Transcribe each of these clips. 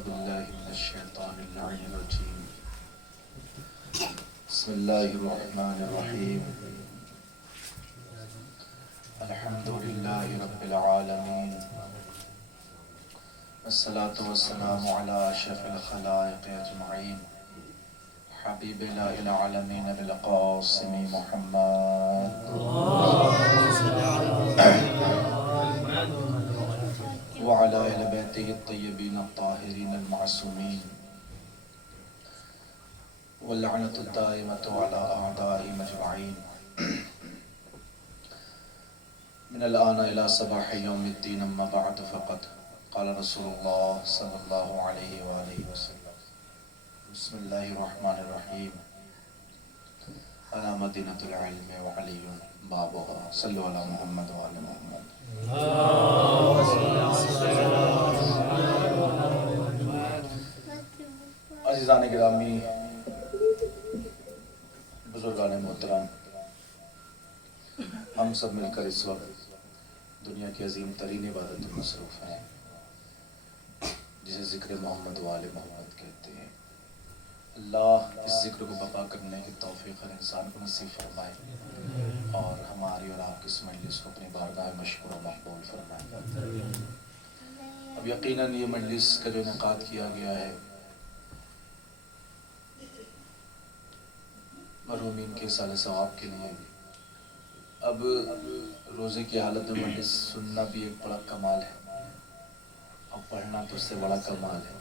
بالله من الشيطان اللعين الرجيم. بسم الله الرحمن الرحيم. الحمد لله رب العالمين، والصلاة والسلام على أشرف الخلائق أجمعين، حبيب الله العالمين بالقاسم محمد وعلى آل بيته الطيبين الطاهرين المعصومين، واللعنة الدائمة على أعدائهم أجمعين، من الآن إلى صباح يوم الدين. أما بعد فقد قال رسول الله صلى الله عليه وآله وسلم: بسم الله الرحمن الرحيم. أنا مدينة العلم وعلي بابها. صلوا على محمد وآل محمد. عزیزان گرامی، بزرگان محترم، ہم سب مل کر اس وقت دنیا کی عظیم ترین عبادت میں مصروف ہیں، جسے ذکر محمد و آل محمد کہتے ہیں۔ اللہ اس ذکر کو بقا کرنے کی توفیق ہر انسان کو نصیب فرمائے، اور ہماری اور آپ کی اس مجلس کو اپنی بارگاہ مشکور و مقبول فرمائے۔ اب یقیناً یہ مجلس کا جو انعقاد کیا گیا ہے مرحومین کے سال ثواب کے لیے، اب روزے کی حالت میں مجلس سننا بھی ایک بڑا کمال ہے، اور پڑھنا تو اس سے بڑا کمال ہے،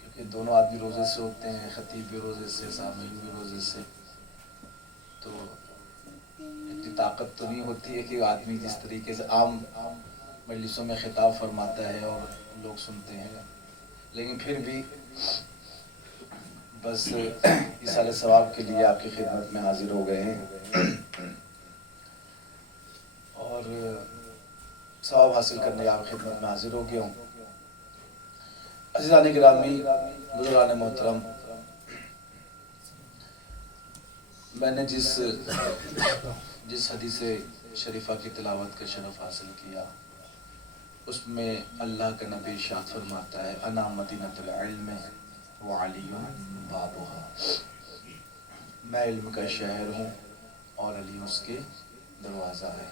کیونکہ دونوں آدمی روزے سے ہوتے ہیں، خطیب بھی روزے سے، سامعین بھی روزے سے، تو اتنی طاقت تو نہیں ہوتی ہے کہ آدمی جس طریقے سے عام مجلسوں میں خطاب فرماتا ہے اور لوگ سنتے ہیں، لیکن پھر بھی بس ایصال ثواب کے لیے آپ کی خدمت میں حاضر ہو گئے ہیں، اور ثواب حاصل کرنے آپ کی خدمت میں حاضر ہو گیا ہوں۔ عزیزان گرامی، بزرگان محترم، میں نے جس حدیث شریفہ کی تلاوت کا شرف حاصل کیا، اس میں اللہ کا نبی ارشاد فرماتا ہے: انا مدینۃ العلم وعلی بابها، میں علم کا شہر ہوں اور علی اس کے دروازہ ہے۔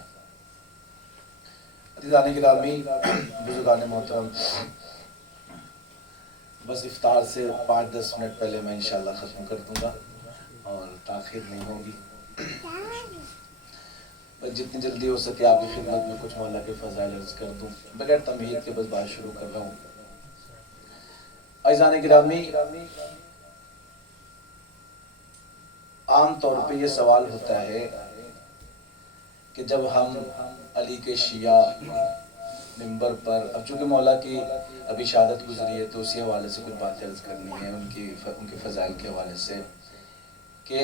عزیزان گرامی، بزرگان محترم، بس افطار سے 5-10 منٹ پہلے میں انشاءاللہ ختم کر دوں گا، اور تاخیر نہیں ہوگی۔ بس جتنی جلدی ہو سکے آپ کی خدمت میں کچھ مولا کے فضائل عرض کر دوں، بغیر تمہید کے بس بات شروع کر رہا ہوں۔ عزیزان گرامی، عام طور پہ یہ سوال ہوتا ہے کہ جب ہم علی کے شیعہ منبر پر، اب چونکہ مولا کی ابھی شہادت گزری ہے تو اسی حوالے سے کچھ باتیں عرض کرنی ہے، ان کے فضائل کے حوالے سے، کہ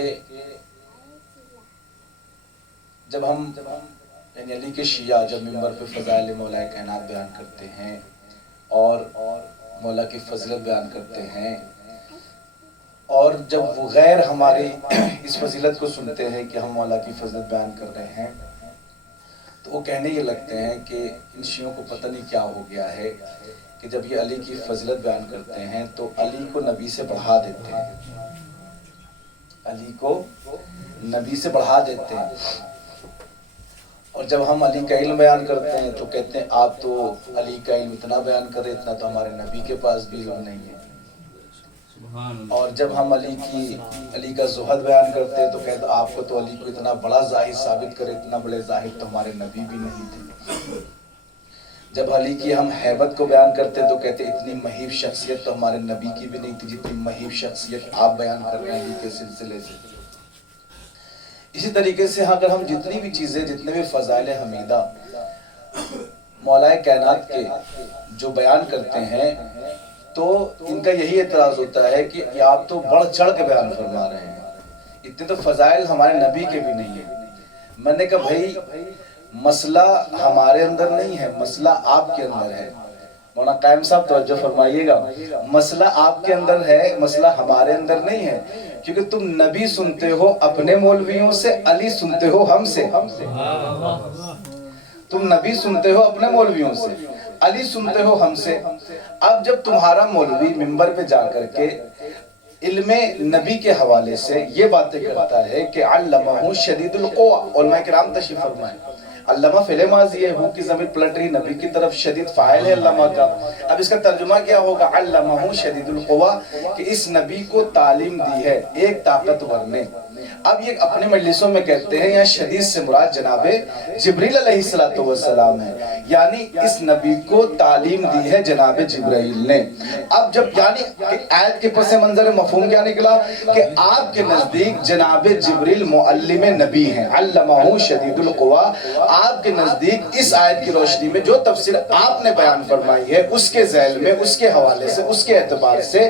جب ہم یعنی علی کے شیعہ جب منبر پہ فضائل مولا کائنات بیان کرتے ہیں اور مولا کی فضیلت بیان کرتے ہیں، اور جب وہ غیر ہماری اس فضیلت کو سنتے ہیں کہ ہم مولا کی فضیلت بیان کر رہے ہیں، تو وہ کہنے یہ لگتے ہیں کہ ان شیعوں کو پتہ نہیں کیا ہو گیا ہے کہ جب یہ علی کی فضیلت بیان کرتے ہیں تو علی کو نبی سے بڑھا دیتے ہیں، علی کو نبی سے بڑھا دیتے ہیں، اور جب ہم علی کا علم بیان کرتے ہیں تو کہتے ہیں آپ تو علی کا علم اتنا بیان کریں، اتنا تو ہمارے نبی کے پاس بھی علم نہیں ہے، اور جب ہم علی کا زہد بیان کرتے ہیں تو کہتے ہیں آپ کو تو علی کو اتنا بڑا زاہد ثابت کرے، اتنا بڑے زاہد تو ہمارے نبی بھی نہیں تھے، جب علی کی ہم ہیبت کو بیان کرتے ہیں تو کہتے ہیں اتنی مہیب شخصیت تو ہمارے نبی کی بھی نہیں تھی جتنی مہیب شخصیت آپ بیان کر رہے ہیں علی کے سلسلے سے۔ اسی طریقے سے اگر ہم جتنی بھی چیزیں، جتنے بھی فضائل حمیدہ مولا کائنات کے جو بیان کرتے ہیں تو ان کا یہی اعتراض ہوتا ہے کہ آپ تو بڑھ چڑھ کے بیان فرما رہے ہیں، اتنے تو فضائل ہمارے نبی کے بھی نہیں ہیں۔ میں نے کہا بھائی مسئلہ ہمارے اندر نہیں ہے، مسئلہ آپ کے اندر ہے۔ مولانا قائم صاحب توجہ فرمائیے گا، مسئلہ آپ کے اندر ہے، مسئلہ ہمارے اندر نہیں ہے، کیونکہ تم نبی سنتے ہو اپنے مولویوں سے، علی سنتے ہو ہم سے۔ تم نبی سنتے ہو اپنے مولویوں سے، علی سنتے ہو ہم سے. اب جب تمہارا مولوی منبر پہ جا کر کے علم نبی کے حوالے سے یہ باتیں کرتا ہے کہ علمہ شدید القویٰ، علماء کرام تشریف فرمائیں، علامہ فعل ماضی ہے، ہو کی ضمیر پلٹ رہی، نبی کی طرف شدید فاعل ہے علامہ کا. اب اس کا ترجمہ کیا ہوگا؟ علمہ شدید القویٰ، کہ اس نبی کو تعلیم دی ہے ایک طاقتور نے. اب یہ اپنے مجلسوں میں کہتے ہیں یہاں شدید سے مراد جناب جبریل علیہ السلام ہے، یعنی اس نبی کو تعلیم دی ہے جناب جبرائیل نے. اب جب یعنی آیت کے پس منظر مفہوم کیا نکلا کہ آپ کے نزدیک جناب جبریل معلم نبی ہیں، علمہ شدید القویٰ. آپ کے نزدیک اس آیت کی روشنی میں جو تفسیر آپ نے بیان فرمائی ہے اس کے ذیل میں، اس کے حوالے سے، اس کے اعتبار سے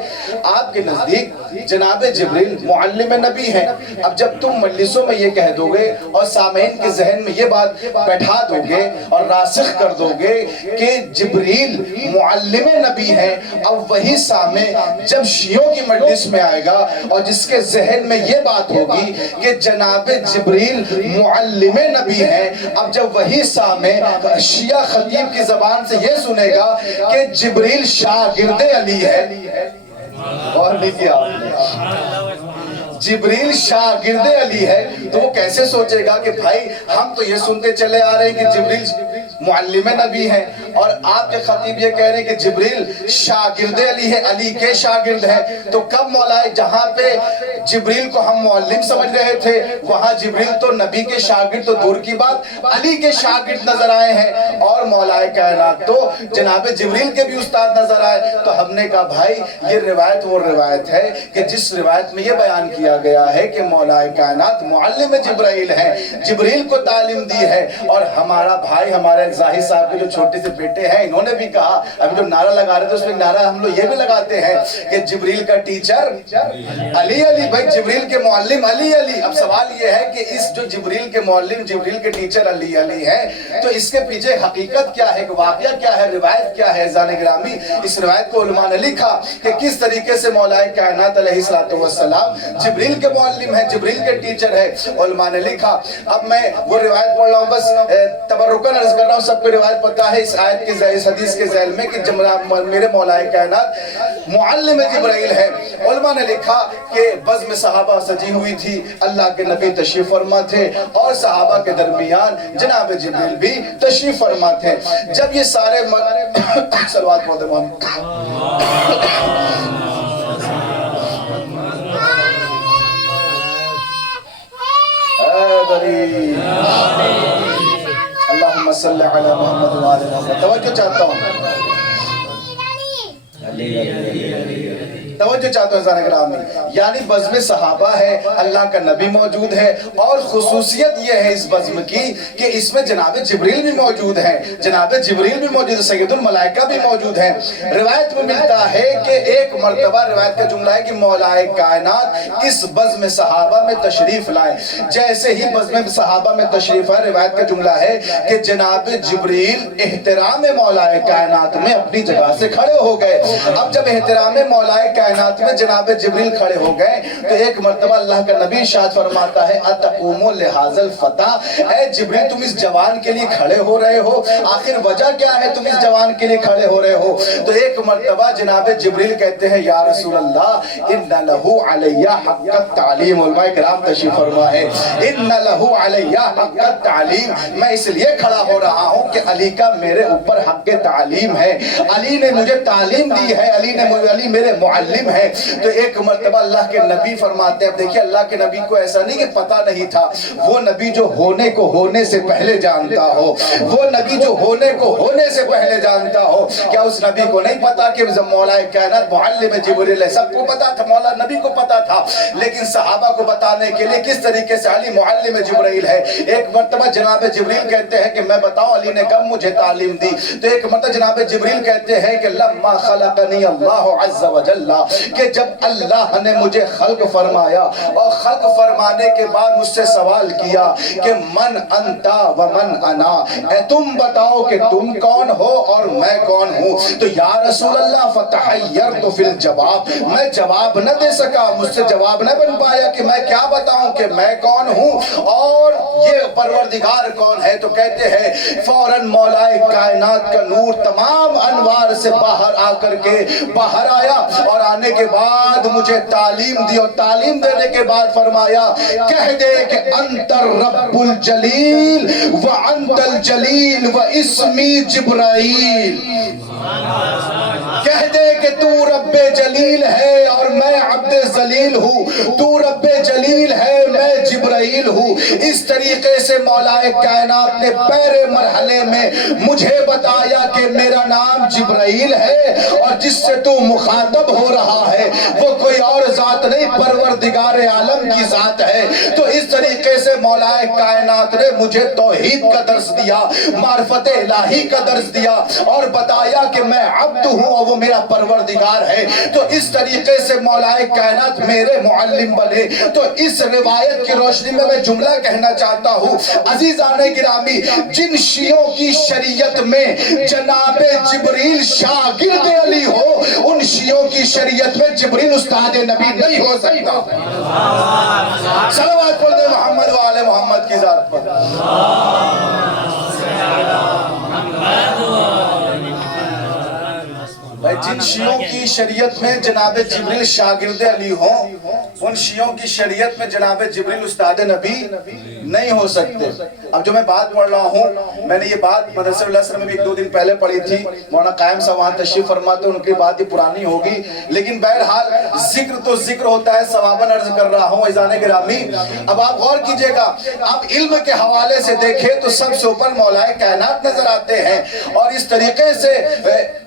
آپ کے نزدیک جناب جبریل معلم نبی ہیں. اب جب تم مجلسوں میں یہ کہہ دو گے اور سامعین کے ذہن میں یہ بات بیٹھا دو گے اور راسخ کر دو گے کہ جبریل معلم نبی ہیں، اب وہی سامع جب شیعوں کی مجلس میں آئے گا اور جس کے ذہن میں یہ بات ہوگی کہ جناب جبریل معلم نبی ہیں، اب جب وہی سامع شیعہ خطیب کی زبان سے یہ سنے گا کہ جبریل شاگرد علی ہے، اور نہیں کیا جبریل شاگرد علی ہے، تو وہ کیسے سوچے گا کہ بھائی ہم تو یہ سنتے چلے آ رہے ہیں کہ جبریل معلم نبی ہیں اور آپ کے خطیب یہ کہہ رہے ہیں کہ جبریل شاگرد علی ہے، علی کے شاگرد ہے. تو کب مولا جہاں پہ جبریل کو ہم معلم سمجھ رہے تھے وہاں جبریل تو نبی کے شاگرد تو دور کی بات علی کے شاگرد نظر آئے ہیں، اور مولا کائنات تو جناب جبریل کے بھی استاد نظر آئے. تو ہم نے کہا بھائی یہ روایت وہ روایت ہے کہ جس روایت میں یہ بیان کیا گیا ہے کہ مولا کائنات معلم جبرائیل ہیں، جبریل کو تعلیم دی ہے. اور ہمارا بھائی ہمارے زاہد صاحب کے جو چھوٹے سے بیٹے ہیں انہوں نے بھی کہا، ابھی جو نعرہ لگا رہے تھے اس میں نعرہ ہم لوگ یہ بھی لگاتے ہیں کہ جبریل کا ٹیچر علی علی، بھائی جبریل کے معلم علی علی. اب سوال یہ ہے کہ اس جو جبریل کے معلم جبریل کے ٹیچر علی علی ہیں تو اس کے پیچھے حقیقت کیا ہے، واقعہ کیا ہے، روایت کیا ہے؟ عزیزان گرامی اس روایت کو علماء نے لکھا کہ کس طریقے سے مولا کائنات علیہ السلام جبریل کے معلم ہے، جبریل کے ٹیچر ہے، علماء نے لکھا. اب میں وہ روایت پڑھ رہا ہوں، بس تبرکاً عرض کر رہا ہوں، سب کو روایت پتہ ہے اس آیت کے اس حدیث کے ذیل میں کہ میرے مولا کائنات معلم جبرائیل ہے. علماء نے لکھا کہ بزم صحابہ سجی ہوئی تھی، اللہ کے نبی تشریف فرما تھے اور صحابہ کے درمیان جناب جبریل بھی تشریف فرما تھے. جب یہ سارے صلوات پڑھتے محمد اللہم صلی علی محمد و آل محمد. توجہ چاہتا ہوں، توجہ چاہتا ہوں عزیزان گرامی، یعنی بزم صحابہ ہے، اللہ کا نبی موجود ہے، اور خصوصیت یہ ہے اس بزم کی کہ اس میں جناب جبریل بھی موجود ہیں، جناب جبریل بھی موجود ہے، سید الملائکہ بھی موجود ہیں. روایت میں ملتا ہے کہ ایک مرتبہ روایت کا جملہ ہے کہ مولا کائنات اس بزم صحابہ میں تشریف لائے. جیسے ہی بزم صحابہ میں تشریف آئے، روایت کا جملہ ہے کہ جناب جبریل احترام مولا کائنات میں اپنی جگہ سے کھڑے ہو گئے. اب جب احترام مولا کائنات میں جناب جبریل کھڑے ہو گئے تو ایک مرتبہ اللہ کا نبی ارشاد فرماتا ہے اتقوم لہذا الفتى، اے جبریل تم اس جوان کے لیے کھڑے ہو رہے ہو، آخر وجہ کیا ہے تم اس جوان کے لیے کھڑے ہو رہے ہو؟ تو ایک مرتبہ جناب جبریل کہتے ہیں یا رسول اللہ ان لہ علی حق التعلیم. علماء کرام تشریف فرما ہے ان لہ علی حق التعلیم، میں اس لیے کھڑا ہو رہا ہوں کہ علی کا میرے اوپر حق تعلیم ہے، علی نے مجھے تعلیم دی ہے، علی میرے معلم ہے. تو ایک مرتبہ اللہ کے نبی فرماتے ہیں، اب دیکھیں اللہ کے نبی کو ایسا نہیں کہ پتہ نہیں تھا، وہ نبی جو ہونے کو ہونے سے پہلے جانتا ہو، وہ نبی جو ہونے کو ہونے سے پہلے جانتا ہو. کیا اس نبی کو نہیں پتا کہ مولا کائنات معلم جبریل ہے؟ سب کو پتا تھا، مولا نبی کو پتا تھا، لیکن صحابہ کو بتانے کے لیے کس طریقے سے علی معلم جبریل ہے. ایک مرتبہ جناب جبریل کہتے ہیں کہ میں بتاؤں علی نے کب مجھے تعلیم دی؟ تو ایک مرتبہ جناب جبریل کہتے ہیں کہ لما خلقنی اللہ عز وجل، کہ جب اللہ نے مجھے خلق فرمایا اور خلق فرمانے کے بعد مجھ سے سوال کیا کہ من انتا و من انا، اے تم بتاؤ کہ تم کون ہو اور میں کون ہوں؟ تو یا رسول اللہ فتحیرت فی الجواب، میں جواب نہ دے سکا، مجھ سے جواب نہ بن پایا کہ میں کیا بتاؤں کہ میں کون ہوں اور یہ پروردگار کون ہے۔ تو کہتے ہیں فوراً مولا کائنات کا نور تمام انوار سے باہر آ کر کے باہر آیا، اور آنے کے بعد مجھے تعلیم دی، اور تعلیم دینے کے بعد فرمایا کہہ دے کہ انت الرب الجلیل وانت الجلیل واسمی جبرائیل، کہہ دے کہ تو رب جلیل ہے اور میں عبد ذلیل ہوں، تو رب جلیل ہے میں جبرائیل ہوں۔ اس طریقے سے مولا کائنات نے پہلے مرحلے میں مجھے بتایا کہ میرا نام جبرائیل ہے، اور جس سے تو مخاطب ہو رہا ہے وہ کوئی اور ذات نہیں، پروردگار عالم کی ذات ہے۔ تو اس طریقے سے مولا کائنات نے مجھے توحید کا درس دیا، معرفت الہی کا درس دیا، اور بتایا کہ میں عبد ہوں اور وہ میرا پروردگار ہے۔ تو اس طریقے سے مولا کائنات میرے معلم بنے۔ تو اس روایت کی روشنی میں میں جملہ کہنا چاہتا ہوں، عزیزان گرامی، جن شیعوں کی شریعت میں جناب جبریل شاگرد علی ہو، ان شیعوں کی شریعت میں جبریل استاد نبی نہیں ہو سکتا۔ صلوات پڑھ دے محمد و آل محمد کی ذات پر۔ جن شیعوں کی شریعت میں جناب جبریل شاگرد علی ہوں، ان شیعوں کی شریعت میں جناب جبریل استاد نبی نہیں ہو سکتے۔ اب جو میں بات پڑھ رہا ہوں، میں نے یہ بات مدرسہ اللہ علیہ وسلم میں بھی 1-2 دن پہلے پڑھی تھی، مولانا قائم صاحب وہاں تشریف فرماتے ہیں، ان کی بات ہی پرانی ہوگی، لیکن بہرحال ذکر تو ذکر ہوتا ہے، ثواباً عرض کر رہا ہوں عزیزان گرامی۔ اب آپ غور کیجئے گا، آپ علم کے حوالے سے دیکھیں تو سب سے اوپر مولا کائنات نظر آتے ہیں، اور اس طریقے سے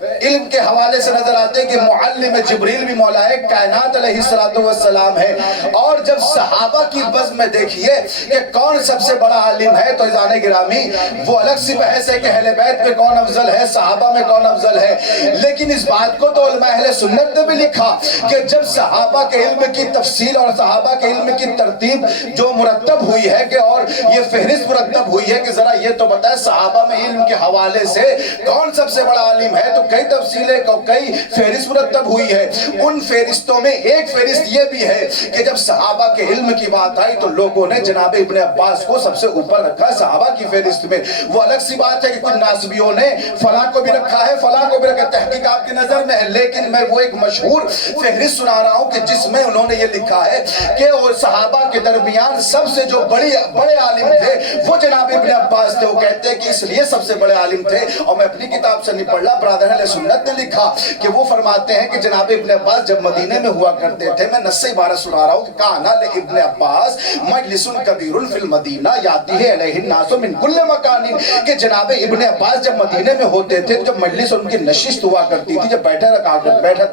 علم کے حوالے سے نظر آتے ہیں کہ معلم جبریل بھی مولا کائنات علیہ السلام ہے۔ اور جب صحابہ کی بزم میں دیکھیے کہ کون سب سے بڑا عالم ہے، تو عزیزان گرامی وہ الگ سی بحث ہے کہ اہل بیت میں کون افضل ہے، صحابہ میں کون افضل ہے، لیکن اس بات کو تو علماء اہل سنت نے بھی لکھا کہ جب صحابہ کے علم کی تفصیل اور صحابہ کے علم کی ترتیب جو مرتب ہوئی ہے کہ اور یہ فہرست مرتب ہوئی ہے کہ ذرا یہ تو بتائے صحابہ میں علم کے حوالے سے کون سب سے بڑا عالم ہے، تو کئی تفصیلیں کئی فہرست مرتب ہوئی ہے۔ ان فہرستوں میں ایک فہرست یہ بھی ہے کہ جب صحابہ کے علم کی بات آئی تو لوگوں نے جناب ابن عباس کو سب سے اوپر رکھا صحابہ کی فہرست میں۔ وہ الگ سی بات ہے کہ کچھ ناسبیوں نے فلاں کو بھی رکھا ہے، فلاں کو بھی رکھا ہے، تحقیق آپ کی نظر میں ہے، لیکن میں وہ ایک مشہور فہرست سنا رہا ہوں کہ جس میں انہوں نے یہ لکھا ہے کہ وہ صحابہ کے درمیان سب سے جو بڑے عالم تھے وہ جناب ابن عباس تھے۔ وہ کہتے ہیں کہ اس لیے سب سے بڑے عالم تھے، اور میں اپنی کتاب سے نہیں پڑھ رہا، برادر اہل سنت نے لکھا کہ وہ فرماتے ہیں کہ جناب ابن عباس جب مدینے میں ہوا کرتے تھے، میں نص عبارت سنا رہا ہوں کہ کانا لابن عباس مجلس کبیر فی المدینہ یاتی ہے علیہ الناس من کل مکان، کہ جناب ابن عباس جب مدینے میں ہوتے تھے، جب مجلس ان کی نشست ہوا کرتی تھی، جب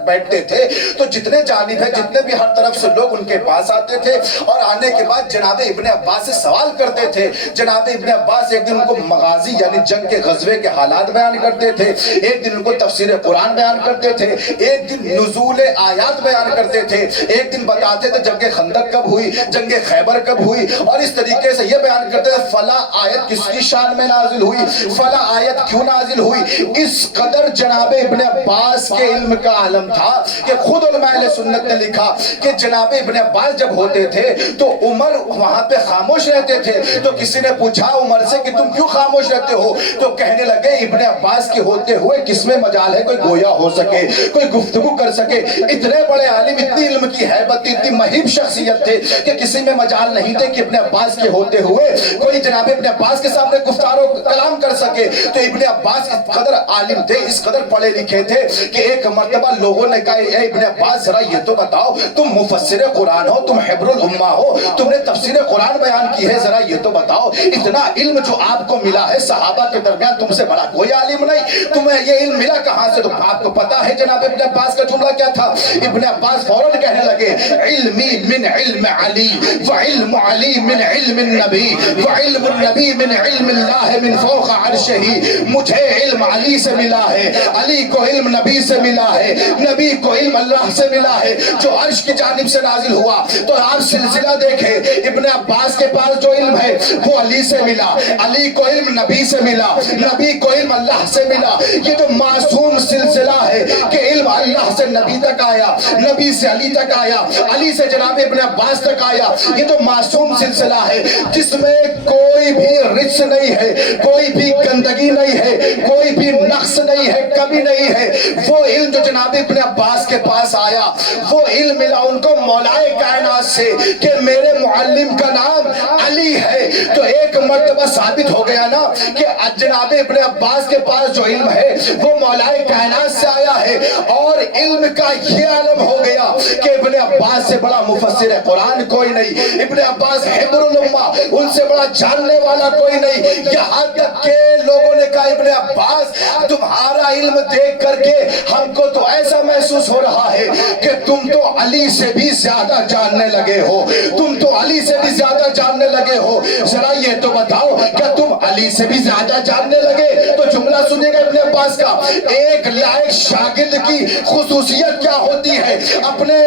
بیٹھتے تھے تو جتنے جانب ہے، جتنے بھی ہر طرف سے لوگ ان کے پاس آتے تھے، اور آنے کے بعد جناب ابن عباس سے سوال کرتے تھے۔ جناب ابن عباس ایک دن ان کو مغازی یعنی جنگ کے غزوے کے حالات بیان کرتے تھے، ایک دن ان کو تفسیر قرآن بیان کرتے تھے، ایک دن نزول آیات بیان کرتے تھے، ایک دن بتاتے تھے جنگ خندق کب ہوئی، جنگ خیبر کب ہوئی، اور اس طریقے سے یہ بیان کرتے تھے فلاں آیت کس کی شان میں نازل ہوئی، فلاں آیت کیوں نازل ہوئی۔ اس قدر جناب ابن عباس کے علم کا عالم تھا کہ خود علماء اہل سنت نے لکھا کہ جناب ابن عباس جب ہوتے تھے تو عمر وہاں پہ خاموش رہتے تھے، تو کسی نے پوچھا عمر سے کہ تم کیوں خاموش رہتے ہو، تو کہنے لگے ابن عباس کے ہوتے ہوئے کس میں مجال ہے کوئی گویا ہو سکے، کوئی گفتگو کر سکے۔ اتنے بڑے عالم، اتنی علم کی حیبت تھی، اتنی مہیب شخصیت تھے کہ کسی میں مجال نہیں تھے کہ ابن عباس کے ہوتے ہوئے کوئی جناب ابن عباس کے سامنے گفتار و کلام کر سکے۔ تو ابن عباس اس قدر عالم تھے، اس قدر پڑھے لکھے تھے کہ ایک مرتبہ لوگوں نے کہا اے ابن عباس ذرا یہ تو بتاؤ، تم مفسر قرآن ہو، تم حبر الامہ ہو، تم نے تفسیر قرآن بیان کی ہے، ذرا یہ تو بتاؤ اتنا علم جو آپ کو ملا ہے صحابہ کے درمیان تم سے بڑا کوئی عالم نہیں، تمہیں یہ علم ملا کہاں سے؟ تو آپ کو پتا ہے جناب ابن عباس کا جملہ کیا تھا؟ ابن عباس فوراً کہنے لگے علمی من علم علی وعلم علی من علم النبی وعلم النبی من علم اللہ من فوق عرشہ، مجھے علم علی سے ملا ہے، علی کو علم نبی سے ملا ہے، نبی کو علم اللہ سے ملا ہے جو عرش کی جانب سے نازل ہوا۔ تو آپ سلسلہ دیکھیں، ابن عباس کے پاس جو علم ہے وہ علی سے ملا، علی کو علم نبی سے ملا، نبی کو علم اللہ سے ملا۔ یہ جو معصوم سلسلہ ہے کہ علم اللہ سے نبی تک آیا، نبی سے علی تک آیا، علی سے جناب ابن عباس تک آیا، یہ جو معصوم سلسلہ ہے جس میں کوئی بھی رجس نہیں ہے، کوئی بھی گندگی نہیں ہے، کوئی بھی نقص نہیں ہے، کمی نہیں ہے، وہ علم جو جناب ابن عباس کے پاس آیا، وہ علم ملا ان کو مولا کائنات سے کہ میرے معلم کا نام علی ہے۔ تو ایک مرتبہ ثابت ہو گیا نا کہ جناب ابن عباس کے پاس جو علم ہے وہ مولا کائنات سے آیا ہے، اور علم کا یہ عالم ہو گیا کہ ابن عباس سے بڑا مفسر قرآن کوئی نہیں، ابن عباس حبر الامہ، ان سے بڑا جاننے والا کوئی نہیں۔ یہاں تک کہ لوگوں نے کہا ابن عباس تمہارا علم دیکھ کر کے ہم کو تو ایسا محسوس ہو رہا ہے کہ تم تو علی سے بھی زیادہ جاننے لگے ہو، تم تو علی سے بھی زیادہ جاننے لگے ہو۔ ذرا یہ تو بتاؤ کیا تم علی سے بھی زیادہ جاننے لگے؟ تو جملہ سنیے گا ابن عباس کا، ایک لائق شاگرد کی خصوصیت کیا ہوتی ہے اپنے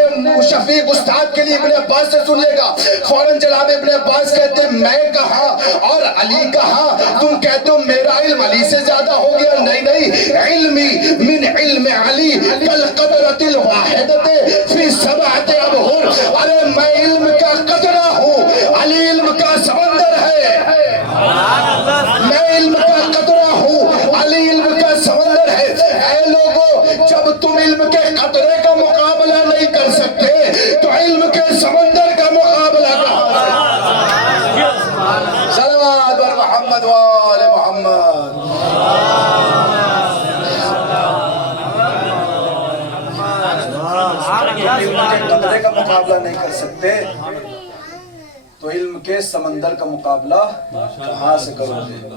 شفیق استاد کے لیے ابن عباس سے سنیے گا۔ فوراً جناب ابن عباس کہتے ہیں میں کہاں اور علی کہاں؟ تم کہتے ہو میرا علم علی سے زیادہ ہو گیا، نہیں نہیں، علمی من علم علی کالقطرۃ الواحدۃ فی سبعۃ ابحر۔ ارے میں علم کا قطرہ ہوں، علی علم کا سمندر ہے۔ میں علم کا قطرہ ہوں، علی علم کا سمندر ہے۔ اے لوگو، جب تم علم کے قطرے کا مقابلہ نہیں کر سکتے تو علم کے سمندر کا مقابلہ کہاں سے؟ صلوات بر محمد و آل محمد۔ علم کے قطرے کا مقابلہ نہیں کر سکتے تو علم کے سمندر کا مقابلہ کہاں سے کرو گے؟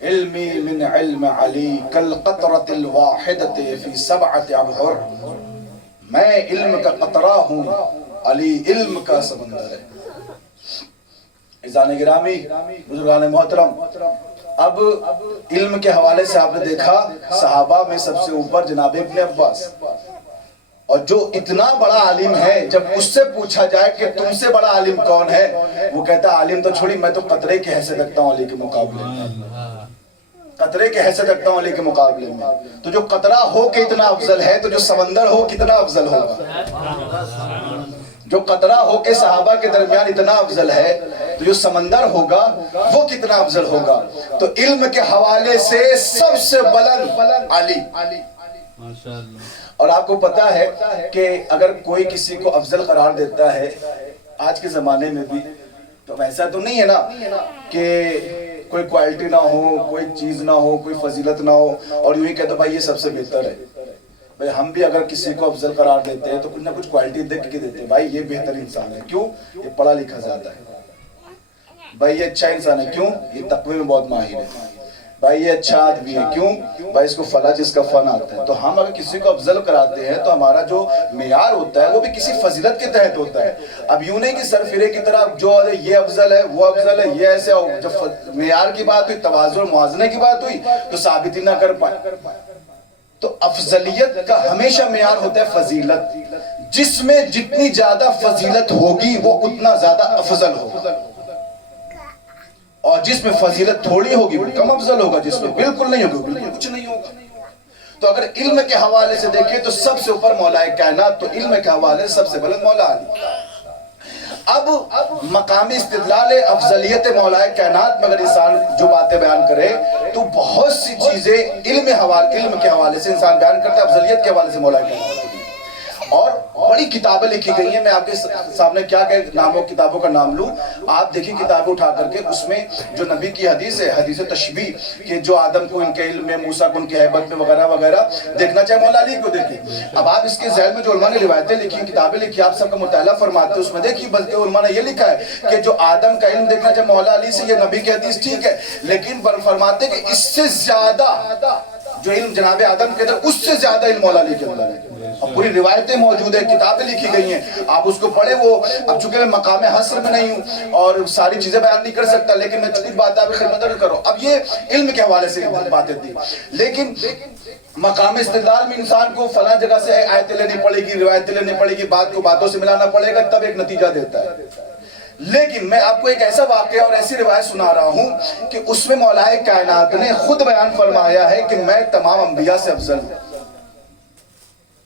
علمی من علم علی کالقطرۃ الواحدۃ فی سبعۃ ابحر۔ میں علم کا قطرہ ہوں، علی علم کا سمندر ہے۔ عزیزان گرامی، بزرگان محترم، اب علم کے حوالے سے آپ نے دیکھا صحابہ میں سب سے اوپر جناب ابن عباس، اور جو اتنا بڑا عالم ہے جب اس سے پوچھا جائے کہ تم سے بڑا عالم کون ہے، وہ کہتا ہے عالم تو چھوڑی، میں تو قطرے کی حیثیت رکھتا ہوں علی کے مقابلے میں، قطرے کی حیثیت رکھتا ہوں علی کے مقابلے میں۔ تو جو قطرہ ہو کے اتنا افضل ہے تو جو سمندر ہو کتنا افضل ہوگا؟ جو قطرہ ہو کے صحابہ کے درمیان اتنا افضل ہے تو جو سمندر ہوگا وہ کتنا افضل ہوگا؟ تو علم کے حوالے سے سب سے بلند علی۔ اور آپ کو پتا ہے کہ اگر کوئی کسی کو افضل قرار دیتا ہے آج کے زمانے میں بھی، تو ایسا تو نہیں ہے نا کہ کوئی کوالٹی نہ ہو، کوئی چیز نہ ہو، کوئی فضیلت نہ ہو اور یوں ہی کہتے بھائی یہ سب سے بہتر ہے۔ بھائی ہم بھی اگر کسی کو افضل قرار دیتے ہیں تو کچھ نہ کچھ کوالٹی دیکھ کے دیتے ہیں، بھائی یہ بہتر انسان ہے، کیوں؟ یہ پڑھا لکھا زیادہ ہے، بھائی یہ اچھا انسان ہے، کیوں؟ یہ تقوی میں بہت ماہر ہے، بھائی یہ اچھا آدمی ہے، کیوں؟ بھائی اس کو فلاں چیز کا فن آتا ہے۔ تو ہم اگر کسی کو افضل کراتے ہیں تو ہمارا جو معیار ہوتا ہے وہ بھی کسی فضیلت کے تحت ہوتا ہے۔ اب یوں نہیں کہ سرفرے کی طرح جو یہ افضل ہے وہ افضل ہے یہ ایسے، جب معیار کی بات ہوئی، توازن اور موازنے کی بات ہوئی تو ثابت ہی نہ کر پائے۔ تو افضلیت کا ہمیشہ معیار ہوتا ہے فضیلت، جس میں جتنی زیادہ فضیلت ہوگی وہ اتنا زیادہ افضل ہوگا، اور جس میں فضیلت تھوڑی ہوگی وہ کم افضل ہوگا، جس میں بالکل نہیں ہوگی بالکل کچھ نہیں ہوگا۔ تو اگر علم کے حوالے سے دیکھیں تو سب سے اوپر مولا کائنات، تو علم کے حوالے سے سب سے بلند مولا علی۔ اب مقام استدلال افضلیت مولا کائنات میں اگر انسان جو باتیں بیان کرے تو بہت سی چیزیں علم کے حوالے سے انسان بیان کرتا ہے، افضلیت کے حوالے سے مولا کائنات، اور بڑی کتابیں لکھی گئی ہیں۔ میں آپ کے سامنے کیا کہ ناموں کتابوں کا نام لوں، آپ دیکھیں کتابیں اٹھا کر کے، اس میں جو نبی کی حدیث ہے، حدیث تشبیہ، کہ جو آدم کو ان کے علم میں، موسیٰ کو ان کی حیبت میں وغیرہ وغیرہ دیکھنا چاہے مولا علی کو دیکھیں۔ اب آپ اس کے ذیل میں جو علماء نے روایتیں لکھی، کتابیں لکھی، آپ سب کا مطالعہ فرماتے ہیں، اس میں دیکھیے بلکہ علماء نے یہ لکھا ہے کہ جو آدم کا علم دیکھنا چاہے مولا علی سے، یہ نبی کی حدیث ٹھیک ہے، لیکن فرماتے کہ اس سے زیادہ جو علم جناب آدم کے اندر، اس سے زیادہ علم مولا علی کے اندر ہے۔ اور پوری روایتیں موجود ہیں, کتابیں لکھی گئی ہیں, آپ اس کو پڑھیں. وہ اب چونکہ میں مقام حصر میں نہیں ہوں اور ساری چیزیں بیان نہیں کر سکتا, لیکن میں چند بات آپ کی خدمت میں کروں. اب یہ علم کے حوالے سے باتیں تھی, لیکن مقام استدلال میں انسان کو فلاں جگہ سے آیتیں لینی پڑے گی, روایتیں لینی پڑے گی, بات کو باتوں سے ملانا پڑے گا, تب ایک نتیجہ دیتا ہے. لیکن میں آپ کو ایک ایسا واقعہ اور ایسی روایت سنا رہا ہوں کہ اس میں مولا کائنات نے خود بیان فرمایا ہے کہ میں تمام انبیاء سے افضل ہوں.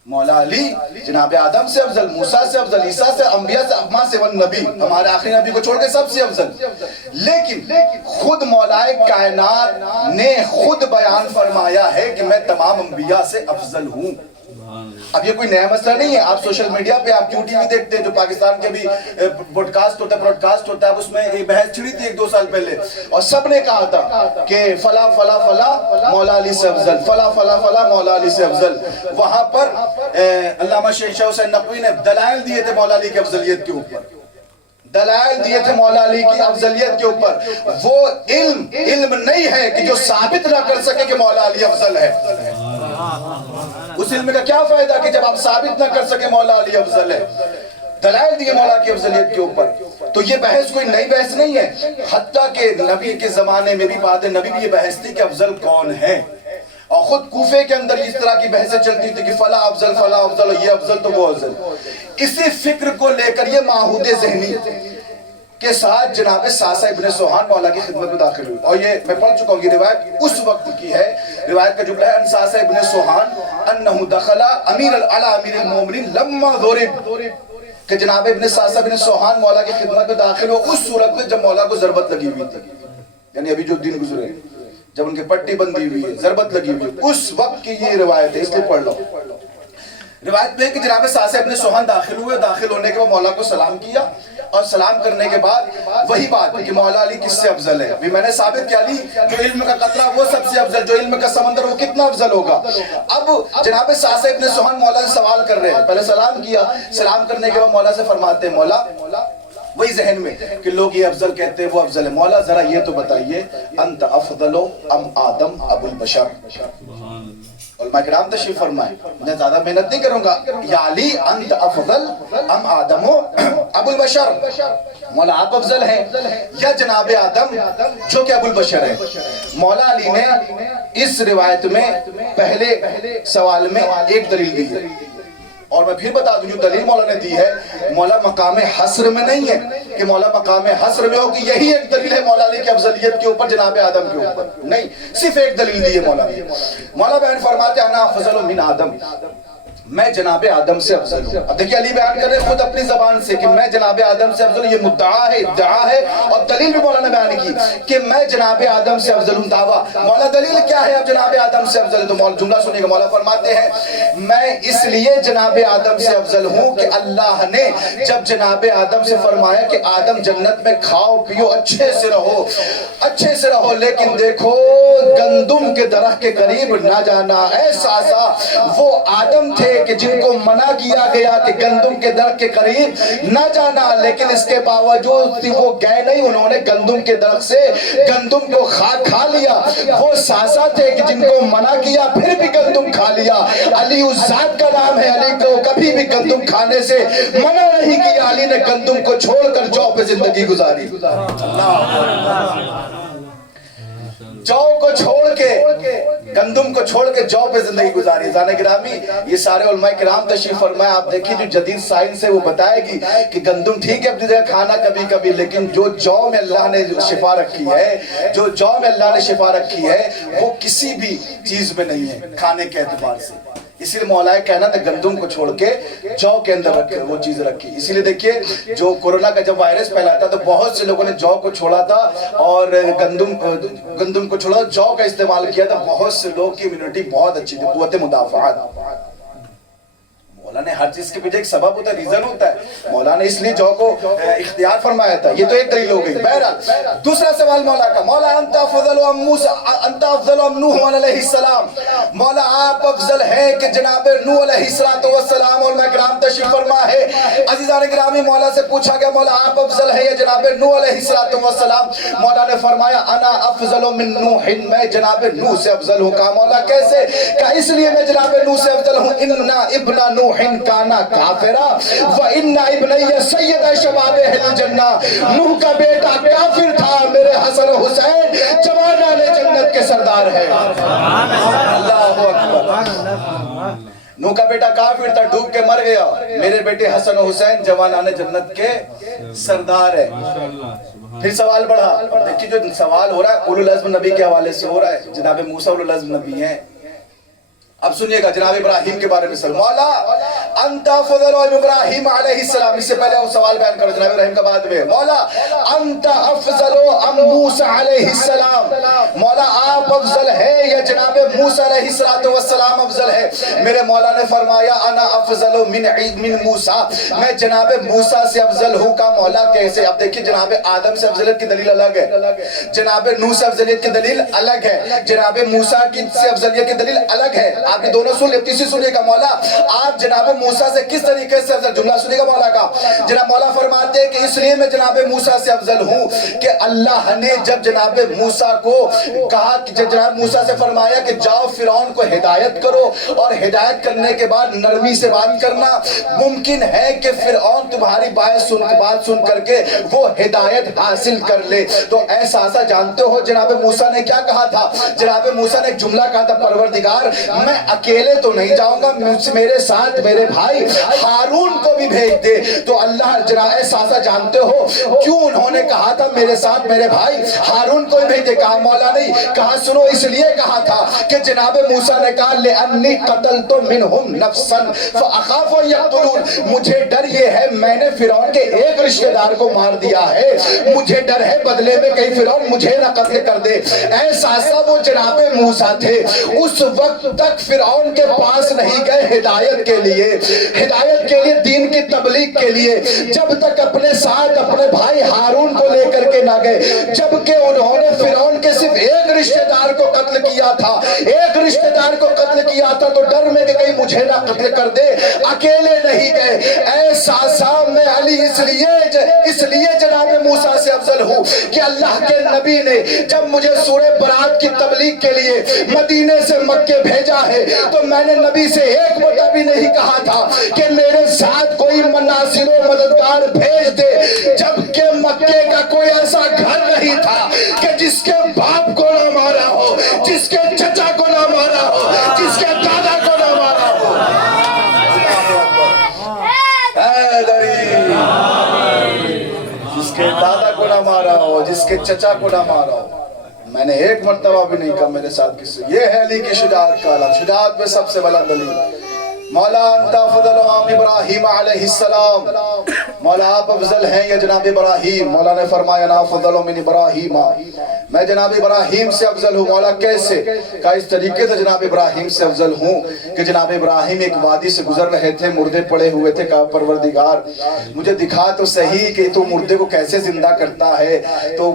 مولا علی جناب آدم سے افضل, موسیٰ سے افضل, عیسیٰ سے, انبیاء سے, اما سے والنبی, ہمارے آخری نبی کو چھوڑ کے سب سے افضل. لیکن خود مولا کائنات نے خود بیان فرمایا ہے کہ میں تمام انبیاء سے افضل ہوں. اب یہ کوئی نیا مسئلہ نہیں ہے. آپ سوشل میڈیا پہ آپ کیو ٹی وی دیکھتے ہیں جو پاکستان کے بھی براڈ کاسٹ ہوتا ہے, اب اس میں ایک بحث چھڑی تھی 1-2 سال پہلے, اور سب نے کہا تھا کہ فلا فلا فلا مولا علی سے افضل, فلا فلا فلا مولا علی سے افضل. وہاں پر علامہ شیخ شاہ حسین نقوی نے دلائل دیے تھے مولا علی کی افضلیت کے اوپر, دلائل دیے تھے مولا علی کی افضلیت کے اوپر. وہ علم نہیں ہے کہ جو ثابت نہ کر سکے کہ مولا علی افضل ہے. اس علم کا کیا فائدہ کہ جب آپ ثابت نہ کر سکے مولا علی افضل ہے. دلائل دیے مولا کی افضلیت کے اوپر. تو یہ بحث کوئی نئی بحث نہیں ہے, حتیٰ کہ نبی کے زمانے میں بھی بعد نبی بھی یہ بحث تھی کہ افضل کون ہے. اور خود کوفے کے اندر اس طرح کی بحثیں چلتی تھی کہ فلا افضل, فلا افضل, یہ افضل تو وہ افضل. اسی فکر کو لے کر یہ ماحود ذہنی کے ساتھ جناب ساسا ابن سوحان مولا کی خدمت میں داخل ہوئی. اور یہ میں پڑھ چکا ہوں, یہ روایت اس وقت کی ہے. روایت کا جملہ ہے ان ساسا ابن سوحان انہو دخل امیر المومنین لما ضرب, کہ جناب ابن ساسا ابن سوحان مولا کی خدمت میں داخل ہو اس صورت میں جب مولا کو ضربت لگی ہوئی تھی. یعنی ابھی جو دن گزرے جب ان کے پٹی بندی ہوئی ہے, ضربت لگی ہوئی ہے, اس وقت کی یہ روایت ہے, اس لیے پڑھ لو. روایت میں ہے کہ جناب ساسا ابن سوحان داخل ہوئے, داخل ہونے کے بعد مولا کو سلام کیا, اور سلام کرنے کے بعد وہی بات کہ مولا علی کس سے افضل ہے. بھی میں نے ثابت کیا علی جو علم کا قطرہ وہ سب سے افضل, جو علم کا سمندر وہ کتنا افضل ہوگا. اب جناب ساسا ابن سوحان مولا سے سوال کر رہے ہیں, پہلے سلام کیا, سلام کرنے کے بعد مولا سے فرماتے ہیں مولا, وہی ذہن میں کہ لوگ یہ افضل کہتے ہیں وہ افضل ہے, مولا ذرا یہ تو بتائیے انت افضل ام آدم ابو البشر. علماء کرام تشریف فرمائیں, میں زیادہ محنت نہیں کروں گا. یا علی انت افضل ام آدم ابو البشر, مولا آپ افضل ہیں یا جناب آدم جو کہ ابو البشر ہے. مولا علی نے اس روایت میں پہلے سوال میں ایک دلیل دی ہے, اور میں پھر بتا دوں جو دلیل مولا نے دی ہے, مولا مقام حصر میں نہیں ہے کہ مولا مقام حصر میں ہو کہ یہی ایک دلیل ہے مولا علی کی افضلیت کے اوپر جناب آدم کے اوپر, نہیں, صرف ایک دلیل دی ہے مولا نے. مولا بیان فرماتے ہیں انا افضل من آدم, میں جناب آدم سے افضل ہوں. اب دیکھیں علی بیان کر رہے ہیں خود اپنی زبان سے کہ میں جناب آدم سے افضل ہوں, یہ مدعا ہے, ادعا ہے, اور دلیل بھی مولا نے بیان کی کہ میں جناب آدم سے افضل ہوں. دعویٰ مولا دلیل کیا ہے اب جناب آدم سے افضل ہے, تو مولا جملہ سنیے گا. مولا فرماتے ہیں میں اس لیے جناب آدم سے افضل ہوں کہ اللہ نے جب جناب آدم سے فرمایا کہ آدم جنت میں کھاؤ پیو اچھے سے رہو, لیکن دیکھو گندم کے درخت کے قریب نہ جانا. ایسا وہ آدم تھے کہ جن کو منع کیا گیا کہ گندم کے درخت کے قریب نہ جانا, لیکن اس کے باوجود وہ گئے نہیں, انہوں نے گندم کے درخت سے گندم کو کھا لیا. وہ ساسا تھے کہ جن کو منع کیا پھر بھی گندم کھا لیا. علی اس ذات کا نام ہے, علی کو کبھی بھی گندم کھانے سے منع نہیں کیا. علی نے گندم کو چھوڑ کر جو پہ زندگی گزاری, جو کو چھوڑ کے گندم کو چھوڑ کے جو پہ زندگی گزاری. زانے گرامی یہ سارے علماء کرام تشریف فرمائے, آپ دیکھیں جو جدید سائنس ہے وہ بتائے گی کہ گندم ٹھیک ہے اپنی جگہ کھانا کبھی کبھی, لیکن جو میں اللہ نے شفا رکھی ہے, جو میں اللہ نے شفا رکھی ہے وہ کسی بھی چیز میں نہیں ہے کھانے کے اعتبار سے. اسی لیے مولا کہنا تھا گندم کو چھوڑ کے جو کے اندر رکھے وہ چیز رکھی. اسی لیے دیکھیے جو کورونا کا جب وائرس پھیلا تھا تو بہت سے لوگوں نے جو کو چھوڑا تھا اور گندم کو چھوڑا, جو کا استعمال کیا تھا. بہت سے لوگ کی امیونٹی بہت اچھی تھی, قوت مدافعت. مولا نے ہر چیز کے پیچھے ایک سبب ہوتا ہے, ریزن ہوتا ہے. مولا نے اس لیے جو کو اختیار فرمایا تھا. یہ تو ایک دلیل ہو گئی. بہرحال دوسرا سوال مولا کا, مولا انت افضل ام موسیٰ انت افضل ام نوح علیہ السلام, مولا آپ افضل ہیں کہ جناب نوح علیہ السلام. علماء کرام تشریف فرما ہے. عزیزان گرامی, مولا سے پوچھا گیا مولا آپ افضل ہیں یا جناب نوح علیہ السلام. مولا نے فرمایا انا افضل من نوح, میں جناب نوح سے افضل ہوں. کہا مولا کیسے؟ کہا اس لیے میں جناب نوح سے افضل ہوں, انا ابن نوح کانا کافرا و انا ابنی سید شباب اہل الجنہ. نوح کا بیٹا کافر تھا, میرے حسن و حسین جوانان جنت کے سردار ہیں. اللہ اکبر. نوح کا بیٹا کافر تھا, ڈوب کے مر گیا, میرے بیٹے حسن و حسین جوانان جنت کے سردار ہیں. پھر سوال بڑھا. دیکھیے جو سوال ہو رہا ہے اولو العزم نبی کے حوالے سے ہو رہا ہے. جناب موسیٰ اولو العزم نبی ہیں. اب سنیے گا جناب ابراہیم کے بارے میں. مولا انت افضل ابراہیم علیہ السلام. اس سے پہلے وہ سوال بیان کرو جناب ابراہیم کا بعد میں. مولا انت افضل ام موسیٰ علیہ السلام, مولا آپ افضل ہے یا جناب موسیٰ علیہ السلام افضل ہے؟ میرے مولا نے فرمایا انا افضل من موسیٰ, میں جناب موسیٰ سے افضل ہوں. کا مولا کیسے؟ اب دیکھیں جناب آدم سے افضلیت کی دلیل الگ ہے, جناب نوح سے افضلیت کی دلیل الگ ہے, جناب موسیٰ سے افضلیت کی دلیل الگ ہے. آپ یہ دونوں سن لیں. تیسری سنیے گا مولا آپ جناب موسیٰ سے کس طریقے سے افضل, جملہ سنیے گا مولا کا. جناب مولا فرماتے ہیں کہ اس لیے میں جناب موسیٰ سے افضل ہوں کہ اللہ نے جب جناب موسیٰ کو کہا کہ جناب موسیٰ سے فرمایا کہ جاؤ فرعون کو ہدایت کرو, اور ہدایت کرنے کے بعد نرمی سے بات کرنا, ممکن ہے کہ فرعون تمہاری بات سن کر کے وہ ہدایت حاصل کر لے. تو احساسا جانتے ہو جناب موسیٰ نے کیا کہا تھا؟ جناب موسیٰ نے ایک جملہ کہا تھا, پروردگار میں اکیلے تو نہیں جاؤں گا, میرے ساتھ میرے بھائی ہارون کو بھی بھیج دے. تو اللہ جناب احساسا جانتے ہو کیوں انہوں نے کہا تھا میرے ساتھ میرے بھائی ہارون کو بھی بھیج دے؟ کہا مولا نہیں, کہا سنو اس لیے کہا تھا کہ جناب موسیٰ نے کہا لِأَنِّي قَتَلْتُ مِنْهُمْ نَفْسًا فَأَخَافُ أَن يَقْتُلُونِ, مجھے ڈر یہ ہے میں نے فرعون کے ایک رشتہ دار کو مار دیا ہے, مجھے ڈر ہے بدلے میں کہیں فرعون مجھے نہ قتل کر دے. احساسا وہ جناب موسیٰ تھے اس وقت تک فرعون کے پاس نہیں گئے ہدایت کے لیے دین کی تبلیغ کے لیے, جب تک اپنے ساتھ اپنے بھائی ہارون کو لے کر کے نہ گئے, جبکہ انہوں نے فرعون کے صرف ایک رشتہ دار کو قتل کیا تھا, ایک رشتہ دار کو قتل کیا تھا. تو ڈر میں کہ کہیں مجھے نہ قتل کر دے, اکیلے نہیں گئے. احساسا میں علی اس لیے جناب موسیٰ سے افضل ہوں کہ اللہ کے نبی نے جب مجھے سورہ برات کی تبلیغ کے لیے مدینے سے مکے بھیجا ہے تو میں نے نبی سے ایک مرتبہ بھی نہیں کہا تھا کہ میرے ساتھ کوئی مناصر و مددگار بھیج دے, جبکہ مکے کا کوئی ایسا گھر نہیں تھا کہ جس کے باپ کو نہ مارا ہو, جس کے چچا کو نہ مارا ہو, جس کے دادا کو نہ مارا ہو. جس کے دادا کو نہ مارا ہو, جس کے چچا کو نہ مارا ہو. میں نے ایک مرتبہ بھی نہیں کہا میرے ساتھ کس سے. یہ ہے علی کی شجاعت کا علم, شجاعت میں سب سے بلند علی. مولا انت افضل ام ابراہیم علیہ السلام, مولا آپ افضل ہیں یا جناب ابراہیم؟ مولا نے فرمایا انا افضل من ابراہیم, میں جناب ابراہیم سے افضل ہوں. مولا کیسے؟ کہا اس طریقے سے جناب ابراہیم سے افضل ہوں کہ جناب ابراہیم ایک وادی سے گزر رہے تھے, مردے پڑے ہوئے تھے. کہا پروردگار مجھے دکھا تو صحیح کہ تو مردے کو کیسے زندہ کرتا ہے. تو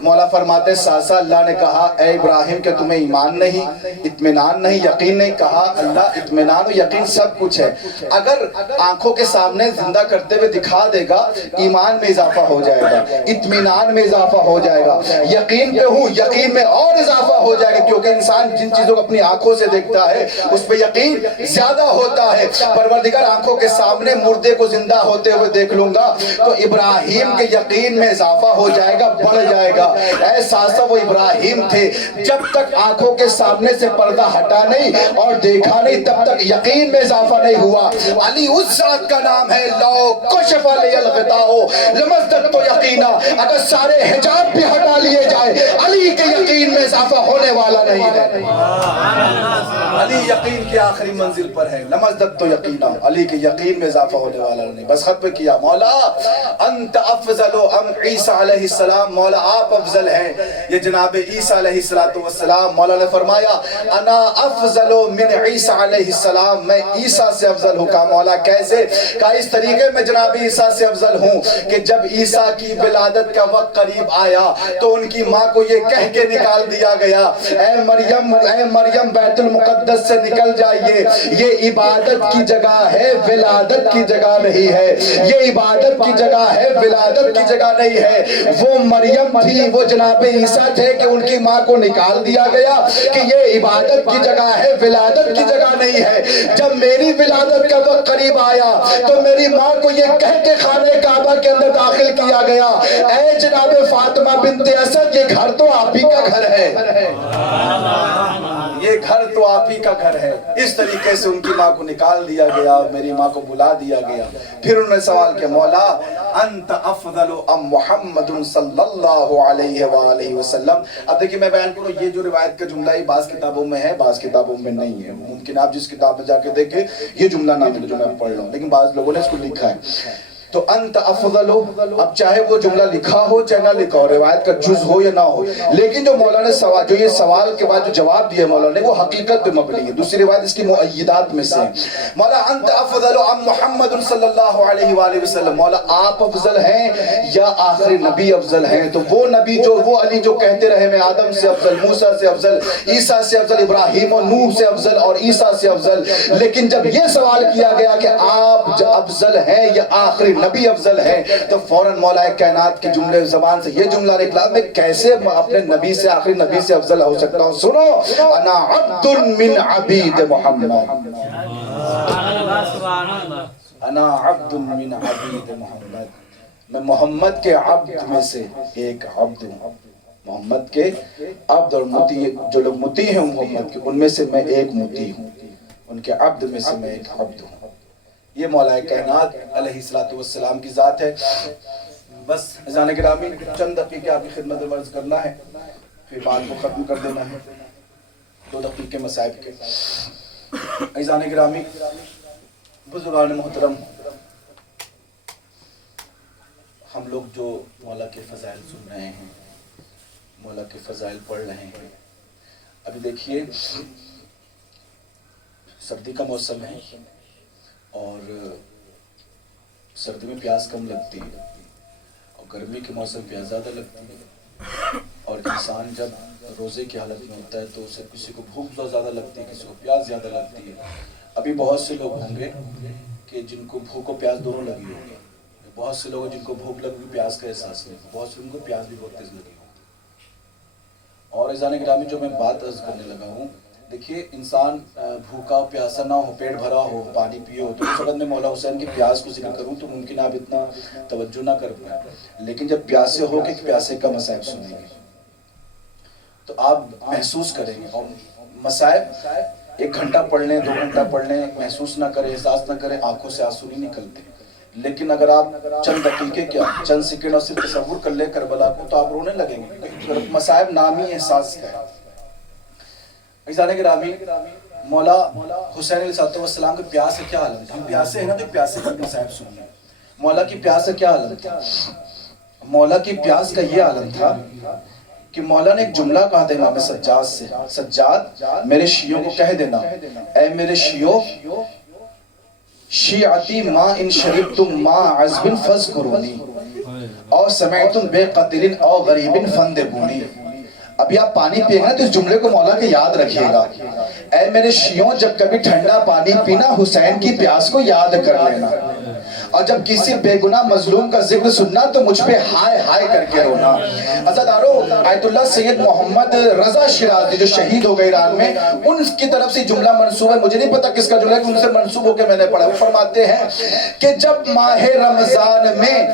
مولا فرماتے ساسا اللہ نے کہا اے ابراہیم کہ تمہیں ایمان نہیں, اطمینان نہیں, یقین نہیں؟ کہا اللہ اطمینان و یقین سب کچھ ہے, اگر آنکھوں کے سامنے زندہ کرتے ہوئے دکھا دے گا ایمان میں اضافہ ہو جائے گا, اطمینان میں اضافہ ہو جائے گا, یقین پہ ہوں یقین میں اور اضافہ ہو جائے گا, کیونکہ انسان جن چیزوں کو اپنی آنکھوں سے دیکھتا ہے اس پہ یقین زیادہ ہوتا ہے. پروردگار آنکھوں کے سامنے مردے کو زندہ ہوتے ہوئے دیکھ لوں گا تو ابراہیم کے یقین میں اضافہ ہو جائے گا, بڑھ جائے گا. احساسا وہ ابراہیم تھے جب تک آنکھوں کے سامنے سے پردہ ہٹا نہیں اور دیکھا نہیں تب تک یقین میں اضافہ نہیں ہوا. علی اس ذات کا نام ہے لو کشف علی الغطاء لمزددت یقینا, اگر سارے حجاب بھی ہٹا لیے جائے علی کے یقین میں اضافہ ہونے والا نہیں ہے. علی یقین کی آخری منزل پر ہے، لمزدت تو یقینا، علی کے یقین میں اضافہ ہونے والا نہیں. بس خط پہ کیا، مولا انت افضل ام عیسیٰ علیہ السلام، مولا آپ افضل ہیں یہ جناب عیسیٰ علیہ السلام. مولا نے فرمایا انا افضل من عیسیٰ علیہ السلام، میں عیسیٰ سے افضل ہوں. کہا مولا کیسے؟ کہا اس طریقے میں جناب عیسیٰ سے افضل ہوں کہ جب عیسیٰ کی ولادت کا وقت قریب آیا تو ان کی ماں کو یہ کہہ کے نکال دیا گیا، اے مریم بیت المقدس سے نکل جائیے، یہ عبادت کی جگہ ہے، ولادت کی جگہ نہیں ہے. یہ عبادت کی جگہ ہے، ولادت کی جگہ نہیں ہے. وہ مریم تھی، وہ جناب عیسیٰ تھے کہ ان کی ماں کو نکال دیا گیا کہ یہ عبادت کی جگہ ہے، ولادت کی جگہ نہیں ہے. جب میری ولادت کا وقت قریب آیا تو میری ماں کو یہ کہہ کے خانہ کعبہ کے اندر داخل کیا گیا، اے جناب فاطمہ بنت اسد، یہ گھر تو آپ ہی کا گھر ہے، یہ گھر تو آپ ہی کا گھر ہے. اس طریقے سے ان کی ماں کو نکال دیا گیا، میری ماں کو بلا دیا گیا. پھر انہوں نے سوال کیا، مولا انت افضل ام محمد صلی اللہ علیہ وآلہ وسلم. اب دیکھیں میں بیان کروں، یہ جو روایت کا جملہ ہے بعض کتابوں میں ہے، بعض کتابوں میں نہیں ہے. ممکن آپ جس کتاب میں جا کے دیکھیں یہ جملہ نہ ملے جو میں پڑھ رہا ہوں، لیکن بعض لوگوں نے اس کو لکھا ہے. تو انت افضل ہو، اب چاہے وہ جملہ لکھا ہو چاہے نہ لکھا ہو، روایت کا جز ہو یا نہ ہو، لیکن جو مولا نے سوال، جو یہ سوال کے بعد جو جواب دیا مولا نے، وہ حقیقت پہ مبنی ہے. دوسری روایت اس کی مؤیدات میں سے ہے. مولا انت افضل ام محمد صلی اللہ علیہ وآلہ وسلم، مولا آپ افضل ہیں یا آخری نبی افضل ہیں. تو وہ نبی جو، وہ علی جو کہتے رہے میں آدم سے افضل، موسیٰ سے افضل، عیسیٰ سے افضل، ابراہیم و نوح سے افضل اور عیسیٰ سے افضل. لیکن جب یہ سوال کیا گیا کہ آپ افضل ہیں یا آخری نبی افضل ہے تو فوراً مولا کائنات کی جملے زبان سے یہ جملہ نکلا، میں کیسے اپنے نبی سے، آخری نبی سے افضل ہو سکتا ہوں. سنو، انا عبد من عبید محمد، انا عبد من عبید محمد، میں محمد کے عبد میں سے ایک عبد ہوں. محمد کے عبد اور مطیع، جو لوگ مطیع ہیں محمد کے، ان میں سے میں ایک مطیع ہوں، ان کے عبد میں سے میں ایک عبد ہوں. یہ مولا کائنات علیہ السلام کی ذات ہے. بس اذان گرامی چند دقیقے آپ کی خدمت میں عرض کرنا ہے، پھر بات کو ختم کر دینا ہے. 2 دقیقے مصائب کے. اذان گرامی، بزرگان محترم، ہم لوگ جو مولا کے فضائل سن رہے ہیں، مولا کے فضائل پڑھ رہے ہیں، ابھی دیکھیے سردی کا موسم ہے اور سردی میں پیاس کم لگتی ہے اور گرمی کے موسم پیاس زیادہ لگتی ہے. اور انسان جب روزے کی حالت میں ہوتا ہے تو اسے کسی کو بھوک بہت زیادہ لگتی ہے، کسی کو پیاس زیادہ لگتی ہے. ابھی بہت سے لوگ ہوں گے کہ جن کو بھوک و پیاس دونوں لگی ہوگی، بہت سے لوگ جن کو بھوک لگی پیاس کا احساس نہیں، بہت سے لوگوں کو پیاس بھی بہت تیز لگی ہوگی. اور اذان گرامی جو میں بات عرض کرنے لگا ہوں، دیکھیے انسان بھوکا پیاسا نہ ہو، پیٹ بھرا ہو، پانی پیو، تو اس وقت میں مولا حسین کی پیاس کو ذکر کروں تو ممکن آپ اتنا توجہ نہ کر پائیں. لیکن جب پیاسے ہو کہ پیاسے کا مصائب سنیں گے تو آپ محسوس کریں گے. اور مصائب 1 گھنٹہ پڑھ لیں، 2 گھنٹہ پڑھ لیں، محسوس نہ کریں، احساس نہ کریں، آنکھوں سے آنسو نہیں نکلتے. لیکن اگر آپ چند دقیقے کیا، چند سیکنڈ اور صرف تصور کر لیں کربلا کو تو آپ رونے لگیں گے. مصائب نامی احساس کا ہے. عزیزان گرامی، مولا حسین علیہ السلام کے پیاس سے کیا عالم تھا؟ ہم پیاسے ہیں نا تو پیاسے کی مصائب سن لیں. مولا کی پیاس سے کیا عالم تھا؟ مولا کی پیاس کا یہ عالم تھا کہ مولا نے ایک جملہ کہا تھا امام سجاد سے، سجاد میرے شیعوں کو کہہ دینا، اے میرے شیعوں، شیعتی ما ان شربتم ما عذب فاذکرونی او سمعتم بے قتل او غریب فاندبونی. ابھی آپ پانی پیئیں گے تو اس جملے کو مولا کے یاد رکھیے گا، اے میرے شیعوں جب کبھی ٹھنڈا پانی پینا حسین کی پیاس کو یاد کر لینا، اور جب کسی بے گناہ مظلوم کا ذکر سننا تو مجھ پہ ہائے ہائے کر کے رونا. عزادارو، آیت اللہ سید محمد رضا شیرازی جو شہید ہو گئے ایران میں، ان کی طرف سے جملہ منسوب ہے، مجھے نہیں پتا کس کا جملہ ہے، ان سے منسوب ہو کے میں نے پڑھا. وہ فرماتے ہیں کہ جب ماہ رمضان میں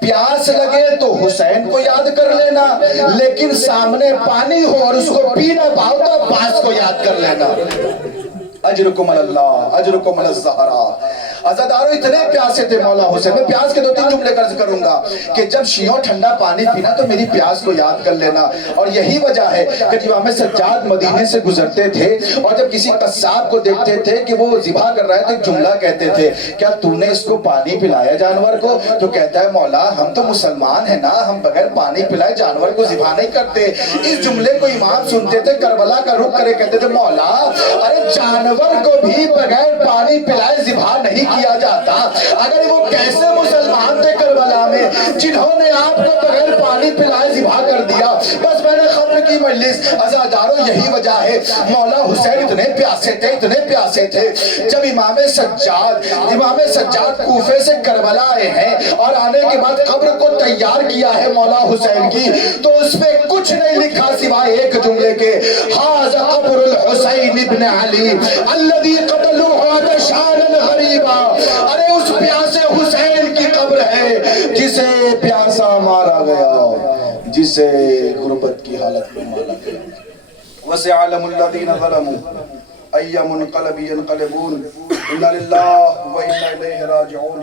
پیاس لگے تو حسین کو یاد کر لینا، لیکن سامنے پانی ہو اور اس کو پینا پاؤ تو عباس کو یاد کر لینا. اجرکم اللہ، اجرکم الزہرا. عزاداروں اتنے پیاسے تھے مولا حسین. میں پیاس کے 2-3 جملے قرض کروں گا کہ جب شیعوں ٹھنڈا پانی پینا تو میری پیاس کو یاد کر لینا. اور یہی وجہ ہے کہ امام سجاد مدینے سے گزرتے تھے اور جب کسی قصاب کو دیکھتے تھے کہ وہ ذبح کر رہا ہے تو ایک جملہ کہتے تھے, کیا تو نے اس کو پانی پلایا جانور کو؟ تو کہتا ہے مولا ہم تو مسلمان ہیں نا, ہم بغیر پانی پلائے جانور کو ذبح نہیں کرتے. اس جملے کو امام سنتے تھے, کربلا کا رخ کرے کہتے تھے مولا ارے جانور کو بھی بغیر پانی پلائے ذبح نہیں کیا جاتا. اگر وہ کیسے مسلمان تھے کربلا میں جنہوں نے آپ کو بغیر پانی پلائے ذبح کر دیا. بس میں نے خبر کی مجلس. عزاداروں یہی وجہ ہے مولا حسین اتنے پیاسے تھے, اتنے پیاسے تھے. جب امام سجاد کوفے سے کربلا آئے ہیں اور آنے کے بعد قبر کو تیار کیا ہے مولا حسین کی, تو اس میں کچھ نہیں لکھا سوائے ایک جملے کے, ھذا قبر الحسین ابن علی الذی قتلوه عطشانا غریبا. ارے اس پیاسے حسین کی قبر ہے جسے پیاسا مارا گیا, جسے غربت کی حالت میں مارا گیا. وسيعلم الذين ظلموا أي منقلب ينقلبون. إنا لله وإنا إليه راجعون.